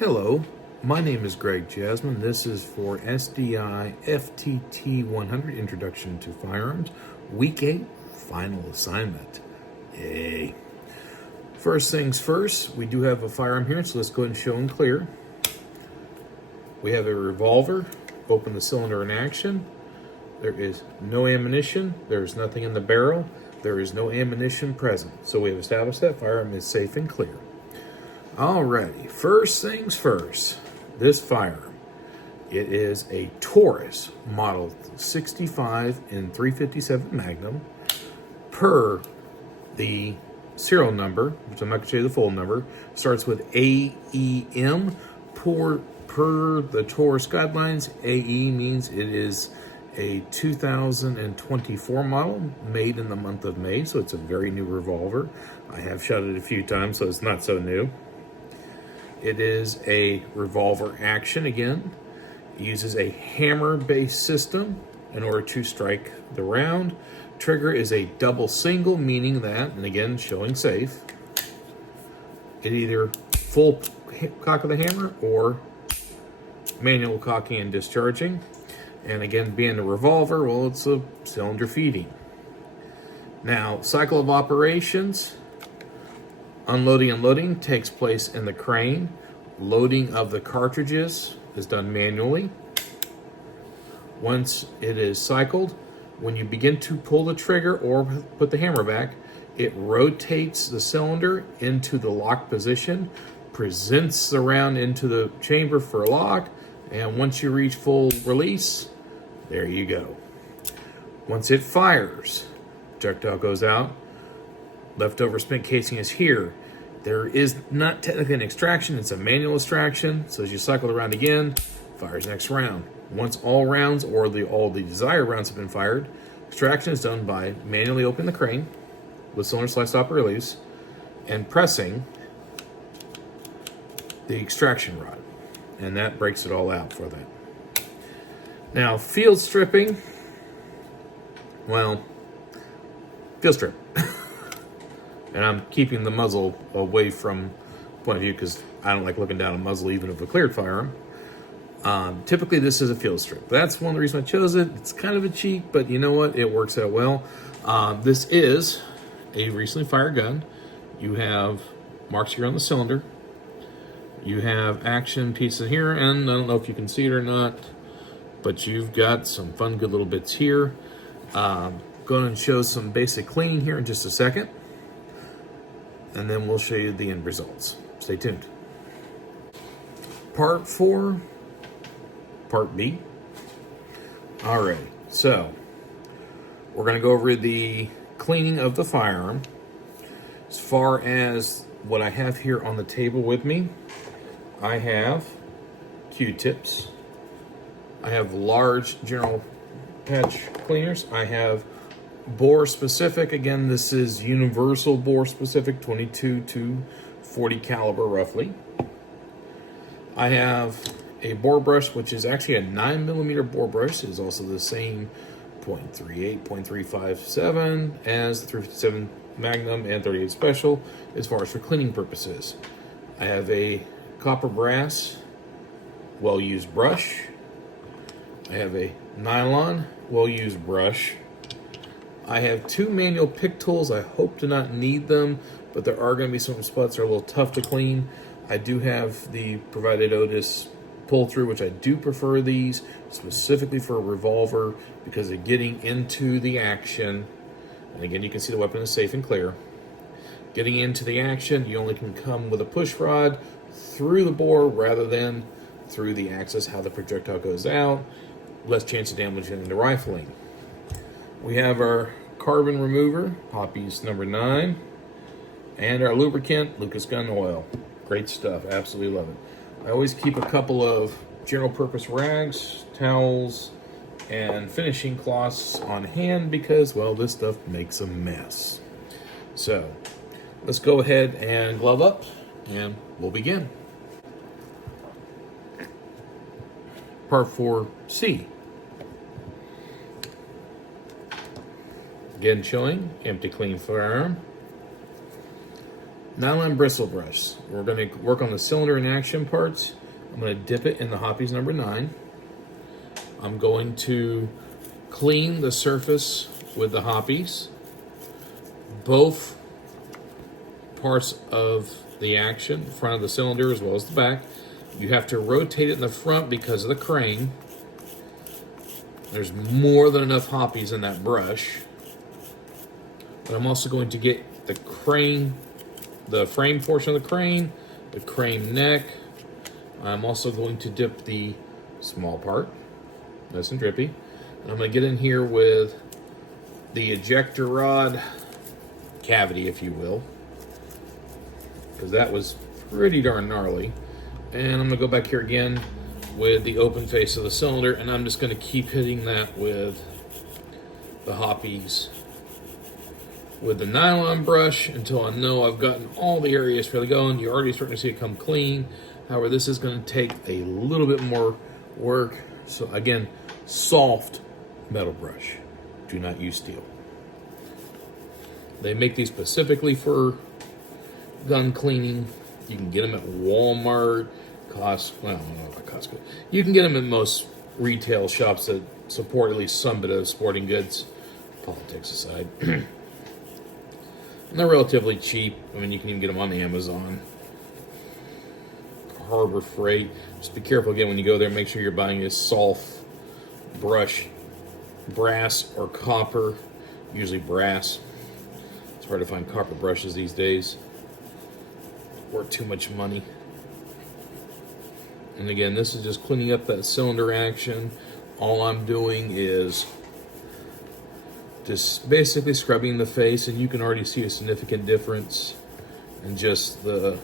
Hello, my name is Greg Jasmine. This is for SDIFTT100 Introduction to Firearms, Week 8 Final Assignment. Yay. First things first, we do have a firearm here, so let's go ahead and show and clear. We have a revolver. Open the cylinder in action. There is no ammunition. There's nothing in the barrel. There is no ammunition present. So we have established that firearm is safe and clear. Alrighty, first things first, this firearm. It is a Taurus Model 65 in 357 Magnum. Per the serial number, which I'm not going to show you the full number, starts with AEM. Per the Taurus guidelines, AE means it is a 2024 model, made in the month of May, so it's a very new revolver. I have shot it a few times, so it's not so new. It is a revolver action again. It uses a hammer-based system in order to strike the round. Trigger is a double single, meaning that, and again, showing safe, it either full cock of the hammer or manual cocking and discharging. And again, being a revolver, well, it's a cylinder feeding. Now, cycle of operations. Unloading and loading takes place in the crane. Loading of the cartridges is done manually. Once it is cycled, when you begin to pull the trigger or put the hammer back, it rotates the cylinder into the lock position, presents the round into the chamber for a lock, and once you reach full release, there you go. Once it fires, projectile goes out. Leftover spent casing is here. There is not technically an extraction, it's a manual extraction. So as you cycle the round again, fires next round. Once all rounds or all the desired rounds have been fired, extraction is done by manually opening the crane with cylinder slide stopper release and pressing the extraction rod. And that breaks it all out for that. Now, field stripping, well, field strip. And I'm keeping the muzzle away from point of view because I don't like looking down a muzzle even of a cleared firearm. Typically this is a field strip. That's one of the reasons I chose it. It's kind of a cheat, but you know what? It works out well. This is a recently fired gun. You have marks here on the cylinder. You have action pieces here, and I don't know if you can see it or not, but you've got some fun, good little bits here. Going to show some basic cleaning here in just a second, and then we'll show you the end results. Stay tuned. Part 4, Part B. All right, so we're going to go over the cleaning of the firearm. As far as what I have here on the table with me, I have Q-tips. I have large general patch cleaners. I have bore specific. Again, this is universal bore specific, 22 to 40 caliber roughly. I have a bore brush, which is actually a 9mm bore brush. It is also the same 0.38, 0.357 as the 357 Magnum and 38 Special as far as for cleaning purposes. I have a copper brass well-used brush. I have a nylon well-used brush. I have 2 manual pick tools. I hope to not need them, but there are going to be some spots that are a little tough to clean. I do have the provided Otis pull-through, which I do prefer these, specifically for a revolver because of getting into the action. And again, you can see the weapon is safe and clear. Getting into the action, you only can come with a push rod through the bore rather than through the axis, how the projectile goes out. Less chance of damaging the rifling. We have our carbon remover, Poppies number 9, and our lubricant, Lucas Gun Oil. Great stuff, absolutely love it. I always keep a couple of general purpose rags, towels, and finishing cloths on hand because, well, this stuff makes a mess. So, let's go ahead and glove up, and we'll begin. Part 4C. Again showing empty clean firearm. Nylon bristle brush. We're going to work on the cylinder and action parts. I'm going to dip it in the Hoppies number 9. I'm going to clean the surface with the Hoppies. Both parts of the action, front of the cylinder as well as the back. You have to rotate it in the front because of the crane. There's more than enough Hoppies in that brush. But I'm also going to get the crane, the frame portion of the crane neck. I'm also going to dip the small part, nice and drippy. And I'm going to get in here with the ejector rod cavity, if you will, because that was pretty darn gnarly. And I'm going to go back here again with the open face of the cylinder, and I'm just going to keep hitting that with the Hoppies with the nylon brush until I know I've gotten all the areas fairly going. You're already starting to see it come clean. However, this is going to take a little bit more work. So again, soft metal brush. Do not use steel. They make these specifically for gun cleaning. You can get them at Walmart, Costco. Well, I don't know about Costco. You can get them in most retail shops that support at least some bit of sporting goods, politics aside. And they're relatively cheap. I mean, you can even get them on Amazon. Harbor Freight. Just be careful again when you go there. Make sure you're buying a soft brush, brass or copper. Usually brass. It's hard to find copper brushes these days. Worth too much money. And again, this is just cleaning up that cylinder action. All I'm doing is just basically scrubbing the face, and you can already see a significant difference in just the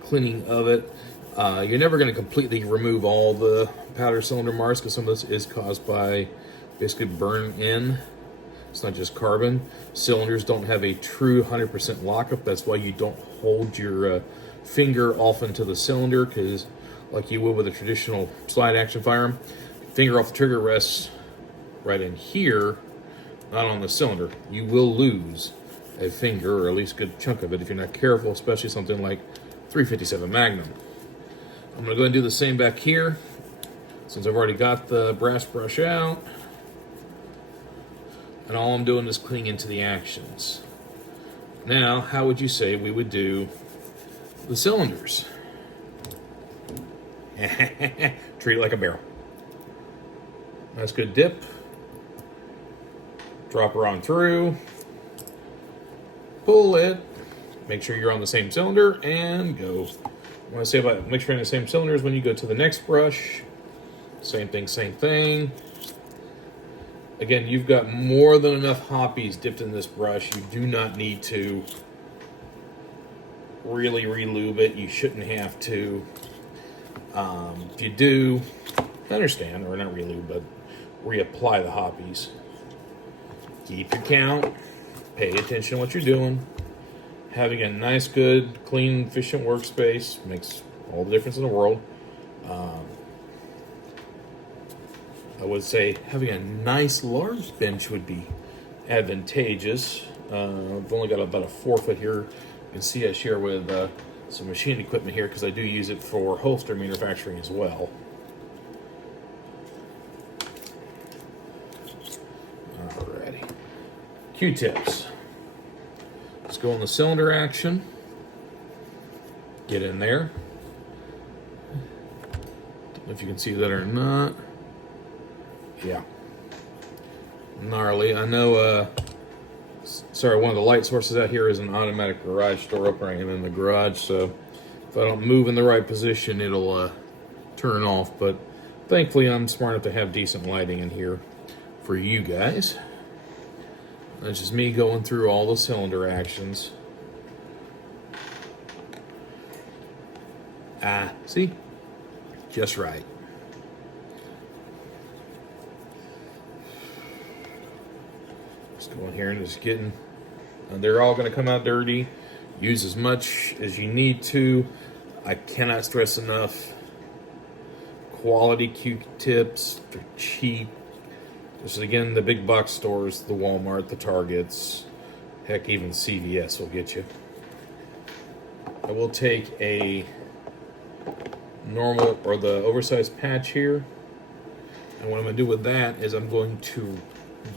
cleaning of it. You're never going to completely remove all the powder cylinder marks because some of this is caused by basically burn in. It's not just carbon. Cylinders don't have a true 100% lockup. That's why you don't hold your finger off into the cylinder, because like you would with a traditional slide action firearm, finger off the trigger rests right in here, not on the cylinder. You will lose a finger, or at least a good chunk of it, if you're not careful, especially something like 357 Magnum. I'm going to go ahead and do the same back here, since I've already got the brass brush out. And all I'm doing is cleaning into the actions. Now, how would you say we would do the cylinders? Treat it like a barrel. Nice good dip. Drop her on through. Pull it. Make sure you're on the same cylinder and go. What I say about make sure you're in the same cylinder is when you go to the next brush. Same thing, same thing. Again, you've got more than enough Hoppies dipped in this brush. You do not need to really re-lube it. You shouldn't have to. If you do, I understand, or not re-lube, but reapply the Hoppies. Keep your count. Pay attention to what you're doing. Having a nice, good, clean, efficient workspace makes all the difference in the world. I would say having a nice large bench would be advantageous. I've only got about a 4-foot here. You can see I share with some machine equipment here because I do use it for holster manufacturing as well. Alrighty. Q-tips. Let's go on the cylinder action. Get in there. Don't know if you can see that or not. Yeah. Gnarly. I know, sorry, one of the light sources out here is an automatic garage door opener. I am in the garage, so if I don't move in the right position, it'll turn off. But thankfully, I'm smart enough to have decent lighting in here for you guys. That's just me going through all the cylinder actions. See? Just right. Just going here and just getting, they're all going to come out dirty. Use as much as you need to. I cannot stress enough. Quality Q-tips, they're cheap. This is again the big box stores, the Walmart, the Targets, heck, even CVS will get you. I will take a normal or the oversized patch here, and what I'm going to do with that is I'm going to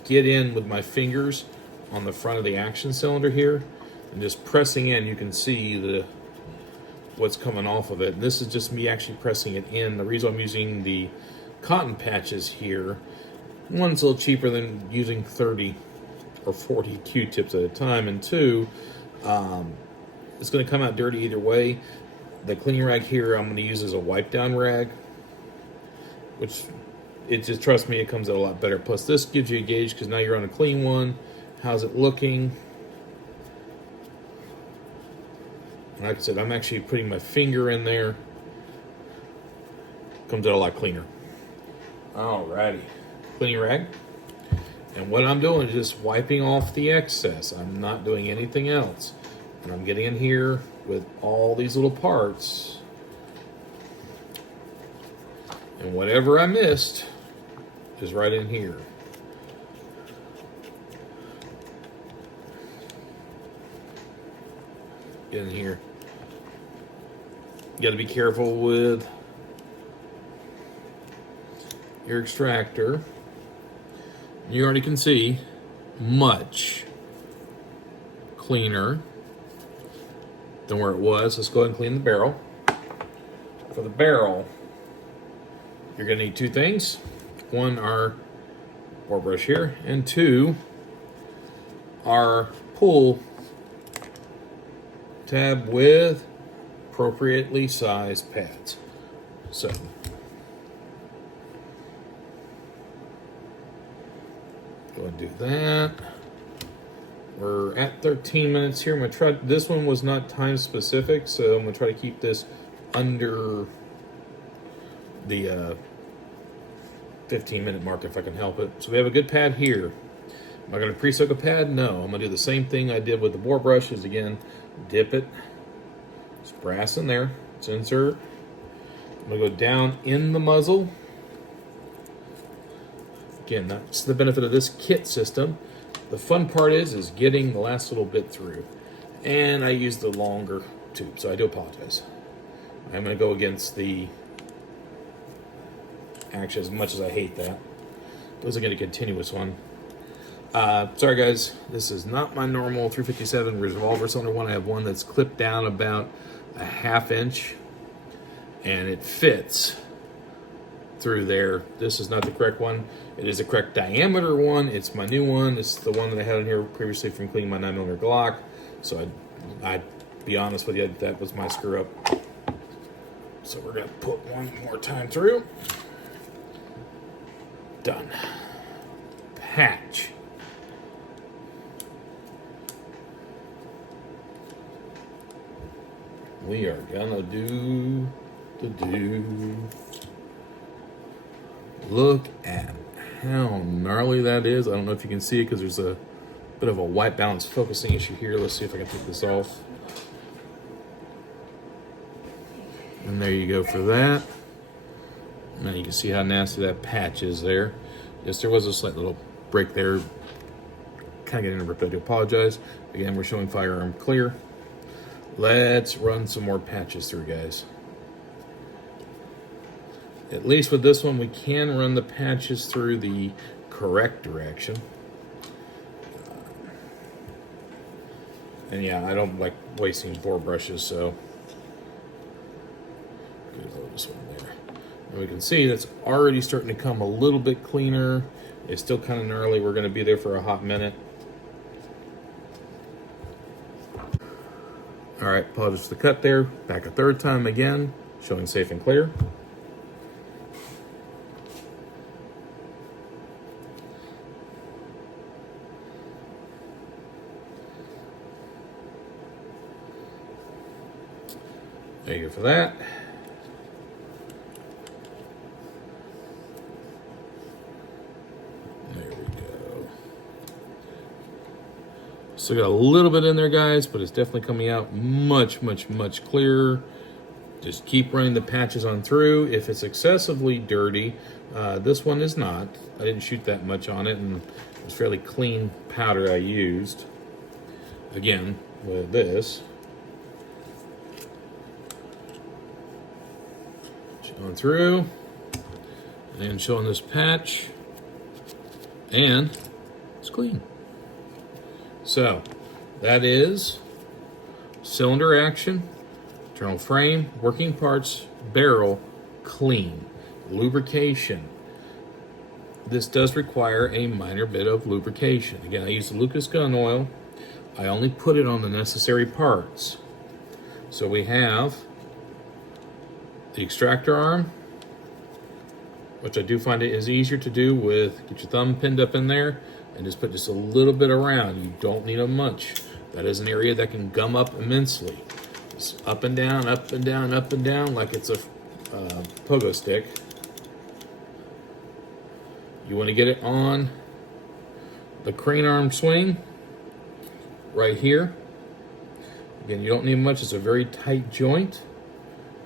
get in with my fingers on the front of the action cylinder here, and just pressing in. You can see what's coming off of it. And this is just me actually pressing it in. The reason I'm using the cotton patches here, one's a little cheaper than using 30 or 40 Q-tips at a time, and two, it's going to come out dirty either way. The cleaning rag here I'm going to use as a wipe down rag, which it just, trust me, it comes out a lot better. Plus this gives you a gauge because now you're on a clean one. How's it looking? Like I said, I'm actually putting my finger in there. Comes out a lot cleaner. Alrighty, cleaning rag. And what I'm doing is just wiping off the excess. I'm not doing anything else. And I'm getting in here with all these little parts. And whatever I missed is right in here. Get in here. You got to be careful with your extractor. You already can see much cleaner than where it was. Let's go ahead and clean the barrel. For the barrel, you're going to need two things. One, our bore brush here, and two, our pull tab with appropriately sized pads. So go and do that. We're at 13 minutes here. I'm gonna try. This one was not time specific, so I'm gonna try to keep this under the 15-minute mark if I can help it. So we have a good pad here. Am I gonna pre-soak a pad? No. I'm gonna do the same thing I did with the bore brushes. Again, dip it. It's brass in there. It's insert. I'm gonna go down in the muzzle. Again, that's the benefit of this kit system. The fun part is getting the last little bit through. And I use the longer tube, so I do apologize. I'm going to go against the action as much as I hate that. Wasn't going to continuous one. Sorry guys, this is not my normal 357 revolver cylinder one. I have one that's clipped down about a ½ inch, and it fits through there. This is not the correct one. It is the correct diameter one. It's my new one. It's the one that I had in here previously from cleaning my 9mm Glock. So I'd be honest with you, that was my screw up. So we're gonna put one more time through. Done. Patch. We are gonna do the do. Look at how gnarly that is. I don't know if you can see it because there's a bit of a white balance focusing issue here. Let's see if I can take this off. And there you go for that. Now you can see how nasty that patch is there. Yes, there was a slight little break there. Kind of getting ripped. I do apologize. Again, we're showing firearm clear. Let's run some more patches through, guys. At least with this one, we can run the patches through the correct direction. And yeah, I don't like wasting bore brushes, so this one there. And we can see that's already starting to come a little bit cleaner. It's still kind of gnarly. We're going to be there for a hot minute. All right, apologies for the cut there. Back a third time again, showing safe and clear. There you go for that. There we go. Still got a little bit in there, guys, but it's definitely coming out much, much, much clearer. Just keep running the patches on through. If it's excessively dirty, this one is not. I didn't shoot that much on it, and it was fairly clean powder I used. Again, with this, Showing through and showing this patch, and it's clean. So that is cylinder action, internal frame, working parts, barrel, clean. Lubrication. This does require a minor bit of lubrication. Again, I use the Lucas gun oil. I only put it on the necessary parts. So we have the extractor arm, which I do find it is easier to do with, get your thumb pinned up in there and just put just a little bit around. You don't need a much. That is an area that can gum up immensely. Just up and down, up and down, up and down, like it's a pogo stick. You want to get it on the crane arm swing right here. Again, you don't need much. It's a very tight joint.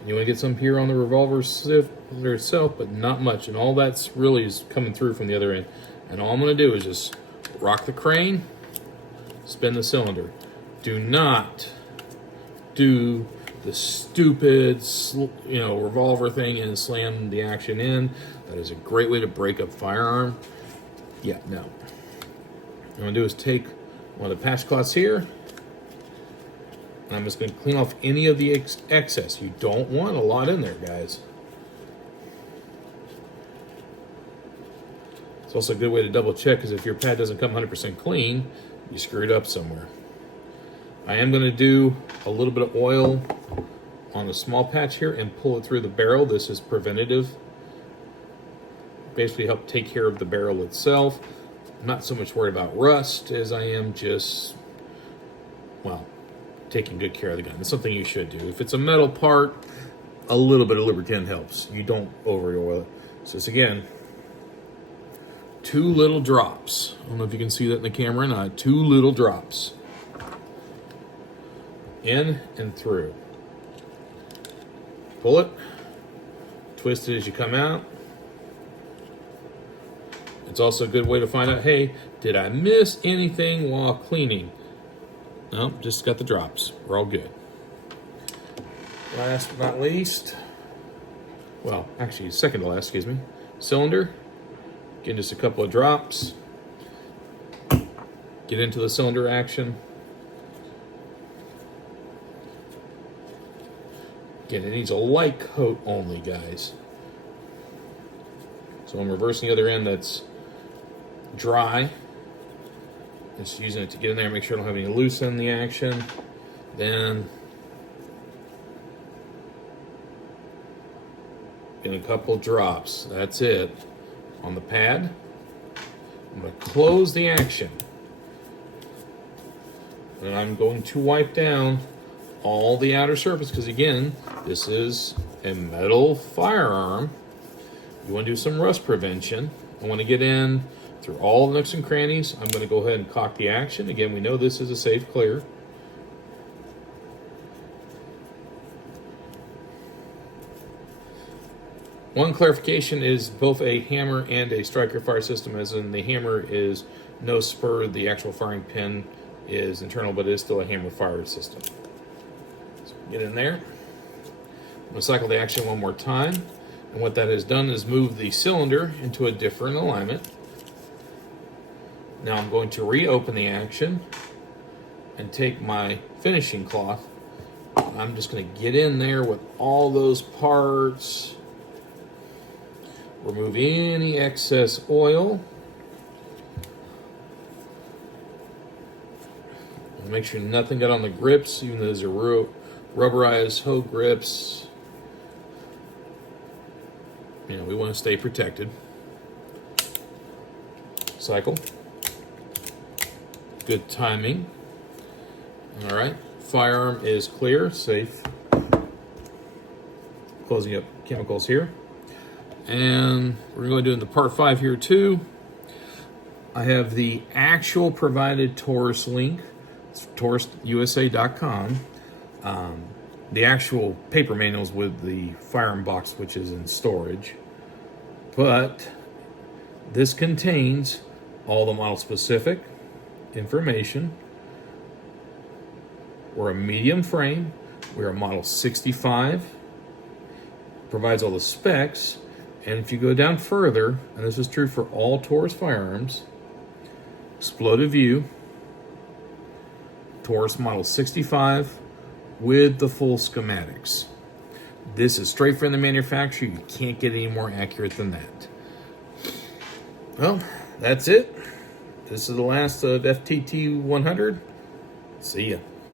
You want to get some here on the revolver itself, but not much. And all that's really is coming through from the other end. And all I'm going to do is just rock the crane, spin the cylinder. Do not do the stupid, revolver thing and slam the action in. That is a great way to break up firearm. Yeah, no. What I'm going to do is take one of the patch cloths here, and I'm just going to clean off any of the excess. You don't want a lot in there, guys. It's also a good way to double check, because if your pad doesn't come 100% clean, you screwed up somewhere. I am going to do a little bit of oil on the small patch here and pull it through the barrel. This is preventative. Basically help take care of the barrel itself. I'm not so much worried about rust as I am just, well, taking good care of the gun. It's something you should do. If it's a metal part, a little bit of lubricant helps. You don't over oil it. So it's, again, 2 little drops. I don't know if you can see that in the camera or not. 2 little drops. In and through. Pull it. Twist it as you come out. It's also a good way to find out, hey, did I miss anything while cleaning? No, just got the drops. We're all good. Last but not least, well, actually second to last, excuse me, cylinder. Again, just a couple of drops. Get into the cylinder action. Again, it needs a light coat only, guys. So I'm reversing the other end that's dry. Just using it to get in there, make sure I don't have any loose in the action. Then get a couple drops. That's it. On the pad, I'm going to close the action. And I'm going to wipe down all the outer surface, because again, this is a metal firearm. You want to do some rust prevention. I want to get in through all the nooks and crannies. I'm going to go ahead and cock the action. Again, we know this is a safe clear. One clarification is both a hammer and a striker fire system, as in the hammer is no spur, the actual firing pin is internal, but it is still a hammer fire system. So get in there. I'm going to cycle the action one more time. And what that has done is move the cylinder into a different alignment. Now I'm going to reopen the action and take my finishing cloth. I'm just going to get in there with all those parts. Remove any excess oil. And make sure nothing got on the grips, even though those are rubberized hoe grips. We want to stay protected. Cycle. Good timing. All right. Firearm is clear, safe. Closing up chemicals here. And we're going to do in the part 5 here too. I have the actual provided Taurus link. It's taurususa.com. The actual paper manuals with the firearm box, which is in storage. But this contains all the model specific information. We're a medium frame. We're a model 65. provides all the specs. And if you go down further, and this is true for all Taurus firearms, exploded view, Taurus Model 65 with the full schematics. This is straight from the manufacturer. You can't get any more accurate than that. Well, that's it. This is the last of FTT100. See ya.